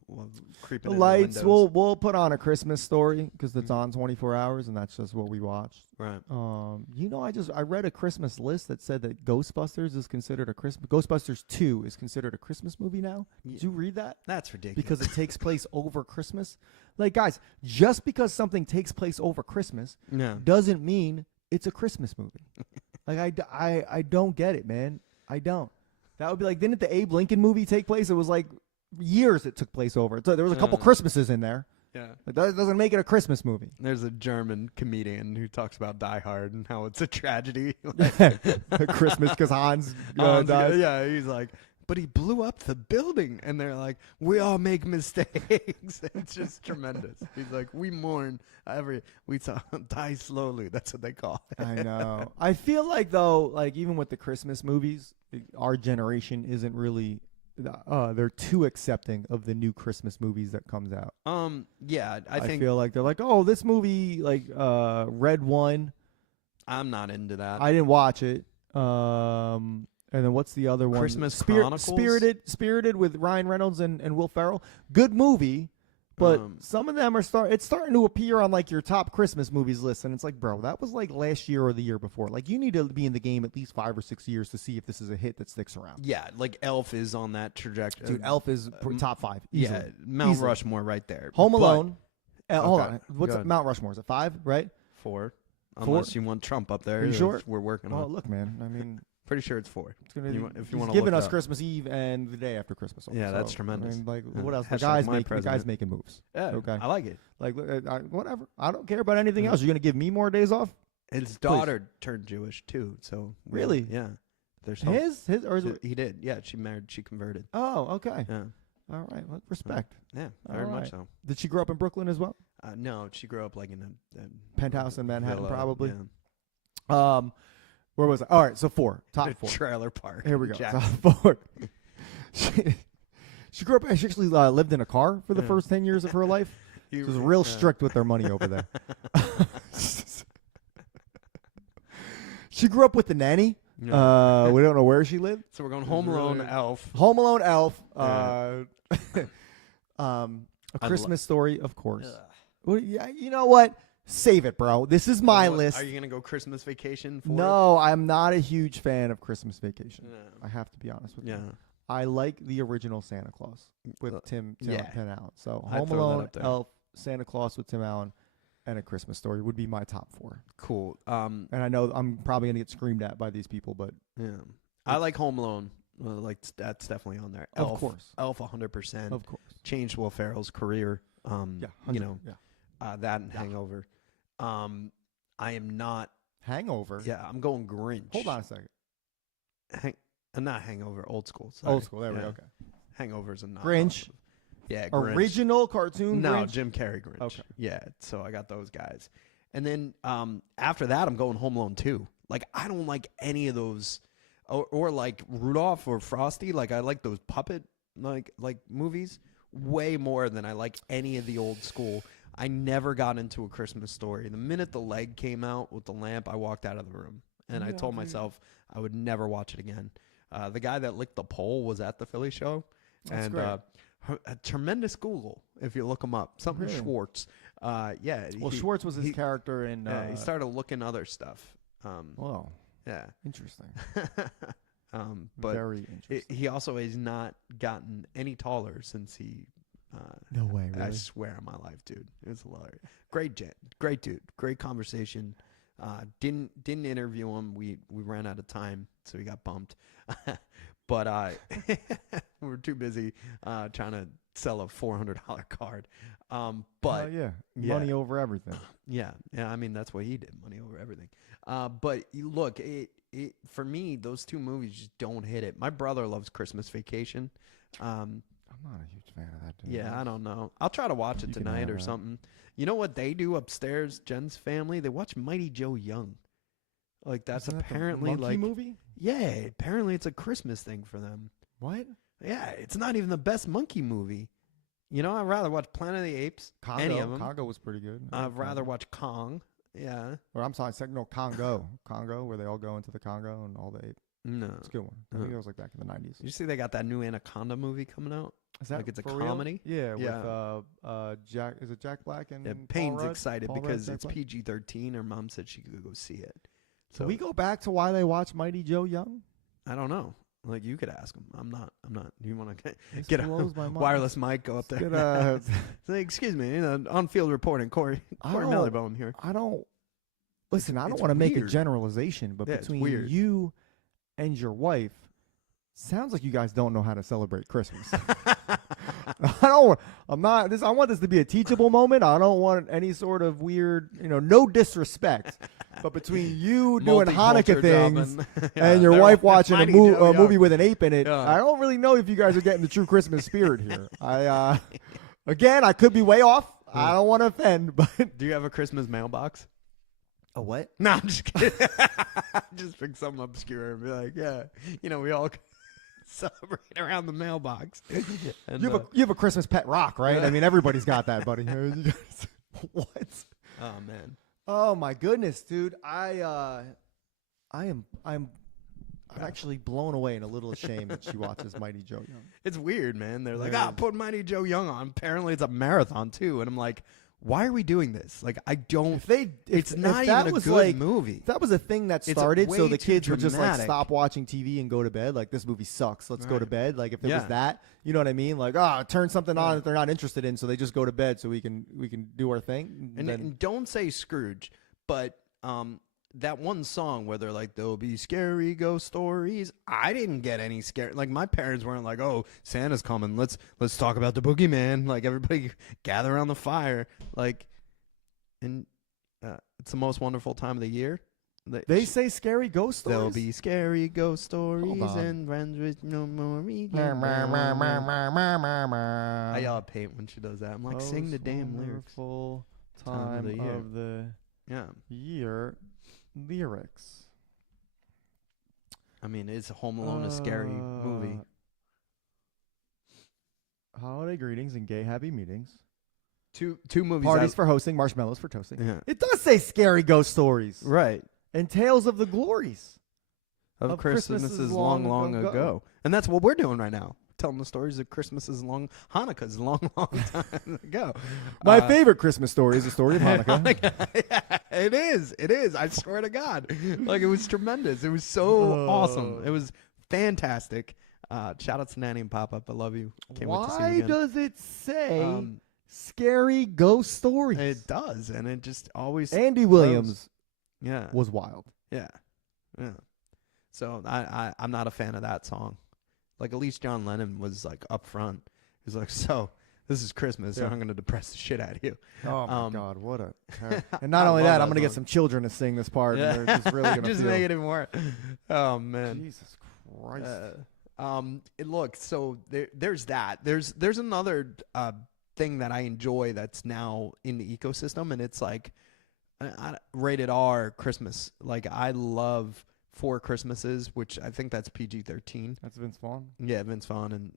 creeping The in lights. the windows? We'll put on a Christmas story because it's on 24 hours, and that's just what we watched. Right. I read a Christmas list that said that Ghostbusters is considered a Christmas. Ghostbusters 2 is considered a Christmas movie now. Did you read that? That's ridiculous. Because it takes place over Christmas. Like, guys, just because something takes place over Christmas yeah. doesn't mean it's a Christmas movie. Like, I don't get it, man. I don't. That would be like, didn't the Abe Lincoln movie take place? It was like years it took place over. So there was a couple Christmases in there. Yeah. Like, that doesn't make it a Christmas movie. There's a German comedian who talks about Die Hard and how it's a tragedy. Christmas because Hans Hans, dies. yeah, he's like, but he blew up the building, and they're like, we all make mistakes. It's just tremendous. He's like, we mourn die slowly. That's what they call it. I know. I feel like, though, like even with the Christmas movies, our generation isn't really. They're too accepting of the new Christmas movies that comes out. Yeah, I think feel like they're like, oh, this movie, like Red One. I'm not into that. I didn't watch it. And then what's the other one? Christmas Chronicles? Spirited with Ryan Reynolds and Will Ferrell. Good movie, But some of them are it's starting to appear on like your top Christmas movies list, and it's like, bro, that was like last year or the year before. Like, you need to be in the game at least 5 or 6 years to see if this is a hit that sticks around. Yeah, like Elf is on that trajectory. Dude, Elf is top 5. Easily. Yeah, Mount Rushmore right there. Home Alone. Hold Okay, on. What's Mount Rushmore? Is it 5, right? 4. Unless you want Trump up there. Are you sure? We're working on. Oh, look, man. I mean, pretty sure it's 4. It's gonna, if you want to giving look us up. Christmas Eve and the day after Christmas. Yeah, so, that's tremendous. I mean, like, Yeah. what else? Hashtag The guy's making moves. Yeah, okay. I like it. Like, whatever. I don't care about anything else. You're gonna give me more days off? His daughter turned Jewish too, so really, yeah. There's his or is it? He did. Yeah, she converted. Oh, okay. Yeah. All right. Well, respect. Yeah, very much so. Did she grow up in Brooklyn as well? No, she grew up like in a penthouse in Manhattan, villa, probably. Yeah. Where was I? All right, so 4, top 4. Trailer park. Here we go. Top 4. She grew up. She actually lived in a car for the first 10 years of her life. She was real strict with their money over there. She grew up with the nanny. Yeah. We don't know where she lived. So we're going Home Alone, Elf. Home Alone, Elf. Yeah. A Christmas Story, of course. Well, yeah, you know what? Save it, bro. This is my list. Are you gonna go Christmas Vacation? No, I'm not a huge fan of Christmas Vacation. Yeah. I have to be honest with you. Yeah. I like the original Santa Claus with Tim Allen. So I'd Home throw that Alone, up there. Elf, Santa Claus with Tim Allen, and A Christmas Story would be my top 4. Cool. And I know I'm probably gonna get screamed at by these people, but Yeah. I like Home Alone. Like that's definitely on there. Of course. Elf 100%. of course, Changed Will Ferrell's career. yeah, 100, yeah. That and Hangover. I am not. Hangover. Yeah, I'm going Grinch. Hold on a second. Not Hangover. Old School. Sorry. Old School. There we go. Okay. Hangover's a not. Grinch. Yeah, Grinch. Original cartoon. No, Grinch? Jim Carrey Grinch. Okay. Yeah, so I got those guys. And then after that, I'm going Home Alone 2. Like, I don't like any of those, or like Rudolph or Frosty. Like, I like those puppet like movies way more than I like any of the old school. I never got into A Christmas Story. The minute the leg came out with the lamp, I walked out of the room. And I told myself I would never watch it again. The guy that licked the pole was at the Philly show. That's and great. A tremendous Google if you look him up. Something Really? Schwartz. Yeah. Well, Schwartz was his character in. He started looking other stuff. Wow. Yeah. Interesting. But Very interesting. he also has not gotten any taller since he. No way, I really? swear on my life, dude. It was hilarious. Great dude. Great conversation. Didn't interview him. We ran out of time, so he got bumped. But we were too busy trying to sell a $400 card. But yeah, money over everything. yeah. I mean, that's what he did. Money over everything. But look, it for me, those two movies just don't hit it. My brother loves Christmas Vacation. I'm not a huge fan of that, dude. Yeah, I don't know. I'll try to watch it You can tonight have or that. something. You know what they do upstairs, Jen's family? They watch Mighty Joe Young. Like that's Isn't that the apparently monkey like movie. yeah, apparently it's a Christmas thing for them. What? Yeah, it's not even the best monkey movie. You know, I'd rather watch Planet of the Apes. Congo. Any of them. Congo was pretty good. I'd rather watch Kong. Yeah. Or I'm sorry, no, Congo. Congo, where they all go into the Congo and all the ape. No. It's a good one. I think it was like back in the 90s. Did you see they got that new Anaconda movie coming out? Is that like it's a for real? comedy? Yeah, Yeah. with Jack. Is it Jack Black and Yeah, Paul Payne's Rudd? excited Paul Rudd, because Jack it's Black? PG-13. Her mom said she could go see it. So we go back to why they watch Mighty Joe Young. I don't know. Like you could ask him. I'm not. Do you want to This get a blows my mind. wireless mic? Go up there. Say, excuse me. On-field reporting. Corey Mellibone here. I don't. Listen, I don't It's want to make a weird. generalization, but Yeah, it's between weird. you and your wife, sounds like you guys don't know how to celebrate Christmas. I'm not. I want this to be a teachable moment. I don't want any sort of weird, no disrespect. But between you doing Hanukkah Multicultural things job and your they're wife watching a Mighty Joe movie Young. with an ape in it, Yeah. I don't really know if you guys are getting the true Christmas spirit here. Again, I could be way off. I don't want to offend, but Do you have a Christmas mailbox? a what? No, I'm just kidding. Just pick something obscure and be like, yeah, we all celebrate around the mailbox. And, You have a Christmas pet rock, right? Yeah. I mean, everybody's got that, buddy. What? oh man, Oh my goodness, dude! I'm I'm actually blown away and a little ashamed that she watches Mighty Joe Young. It's weird, man. They're like, There put Mighty Joe Young on. Apparently, it's a marathon too, and I'm like, why are we doing this? Like, I don't. It's not even a good movie. If that was a thing that started, so the kids would just like dramatic. stop watching TV and go to bed. Like, this movie sucks. Let's go to bed. Like, if there was Yeah. that, you know what I mean? Like, turn something on that they're not interested in, so they just go to bed so we can do our thing. And don't say Scrooge, but that one song where they're like, there'll be scary ghost stories. I didn't get any scary. Like, my parents weren't like, oh, Santa's coming. Let's talk about the boogeyman. Like, everybody gather around the fire. Like, and it's the most wonderful time of the year. They say scary ghost stories. There'll be scary ghost stories on. and friends with no more. I yell at Paint when she does that. I'm like, sing the damn lyrics. Wonderful time of the year. Lyrics. I mean, is Home Alone a scary movie? Holiday greetings and gay happy meetings. Two movies. Parties for hosting, marshmallows for toasting. Yeah. It does say scary ghost stories. Right. And tales of the glories. Of Christmases long ago. And that's what we're doing right now. Telling the stories of Christmases Hanukkah's long time ago. My favorite Christmas story is the story of Hanukkah. Yeah, it is. I swear to God. Like, it was tremendous. It was so awesome. It was fantastic. Shout out to Nanny and Pop-Up. I love you. Can't wait to see you Why again. does it say scary ghost stories? It does, and it just always. Andy Williams was wild. Yeah. So I'm not a fan of that song. Like, at least John Lennon was like up front. He's like, so this is Christmas, and I'm gonna depress the shit out of you. Oh my God, what a! And not only that, I'm gonna get some children to sing this part. Yeah. And they're just really gonna just feel. make it even more. Oh man. Jesus Christ. Look, so there's that. There's another thing that I enjoy that's now in the ecosystem, and it's like rated R Christmas. Like, I love Four Christmases, which I think that's PG-13. That's Vince Vaughn. Yeah, Vince Vaughn and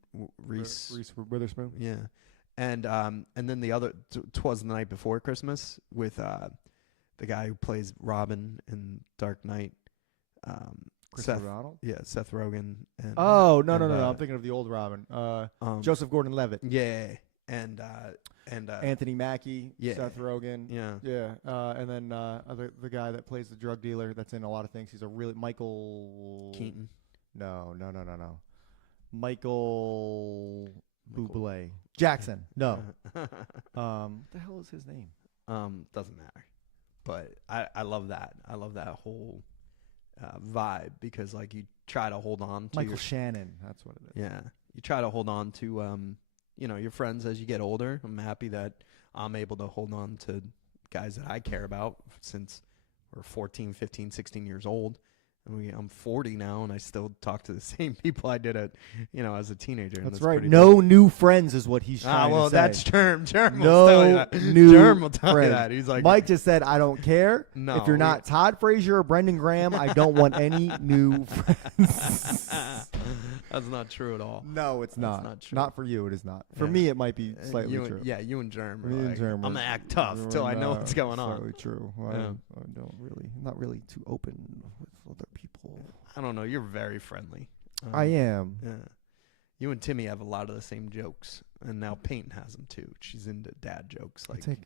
Reese Witherspoon. Yeah, and then the other 'Twas the Night Before Christmas with the guy who plays Robin in Dark Knight. Seth Rogen. And, no. I'm thinking of the old Robin. Joseph Gordon-Levitt. Yeah, and Anthony Mackie. Yeah. Seth Rogen. Yeah. And then the guy that plays the drug dealer that's in a lot of things. He's a really Michael Keaton. No. Michael Bublé. Jackson. No. What the hell is his name? Doesn't matter. But I love that. I love that whole vibe, because like, you try to hold on to Michael Shannon. That's what it is. Yeah, you try to hold on to your friends as you get older. I'm happy that I'm able to hold on to guys that I care about since we're 14, 15, 16 years old. I'm 40 now, and I still talk to the same people I did as a teenager. That's right. No new friends is what he's trying to say. That's Germ. Germ will no tell you that. new Germ will tell friends. you that. He's like, Mike just said, I don't care. No, if you're not Todd Frazier or Brendan Graham, I don't want any new friends. That's not true at all. No, it's not. Not true. Not for you, it is not. For me, it might be slightly true. You and Germ are Me and like, Germ I'm going to act tough till I know what's going on. Slightly true. Yeah. I'm not really too open with other people. I don't know. You're very friendly. I am. Yeah. You and Timmy have a lot of the same jokes, and now Peyton has them too. She's into dad jokes. Like, I take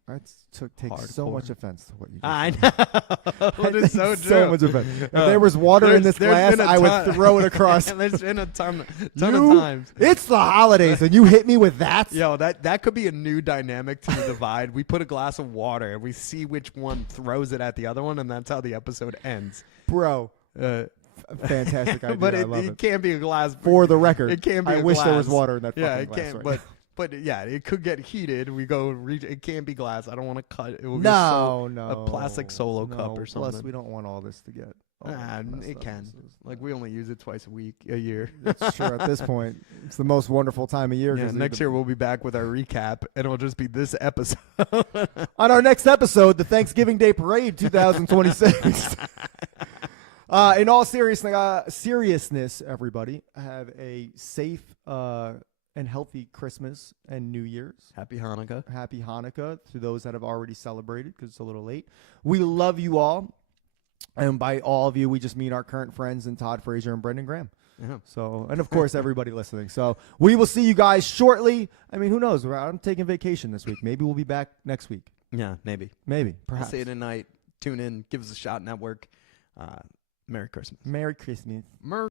so hardcore. much offense to what you just I said. know. It is so true. So much offense. If there was water in this glass, I would throw it across. And there's been a ton of times. It's the holidays, and you hit me with that? Yo, that could be a new dynamic to the divide. We put a glass of water, and we see which one throws it at the other one, and that's how the episode ends. Bro. Fantastic idea. But I love it can't be a glass. For the record, it can't be. I wish there was water in that fucking glass. Yeah, it can't. Right but yeah, it could get heated. We go. It can't be glass. I don't want to cut. It will no. A plastic solo cup or something. Plus, we don't want all this to get. It can. Like, we only use it twice a year. It's true. At this point, it's the most wonderful time of year. Yeah, next year we'll be back with our recap, and it'll just be this episode. On our next episode, the Thanksgiving Day Parade 2026. In all seriousness, everybody, have a safe and healthy Christmas and New Year's. Happy Hanukkah. Happy Hanukkah to those that have already celebrated, because it's a little late. We love you all. And by all of you, we just mean our current friends and Todd Frazier and Brendan Graham. Yeah. So, and of course, everybody listening. So we will see you guys shortly. I mean, who knows? I'm taking vacation this week. Maybe we'll be back next week. Yeah, maybe. Maybe, perhaps. See you tonight. Tune in. Give us a shot, network. Merry Christmas. Merry Christmas.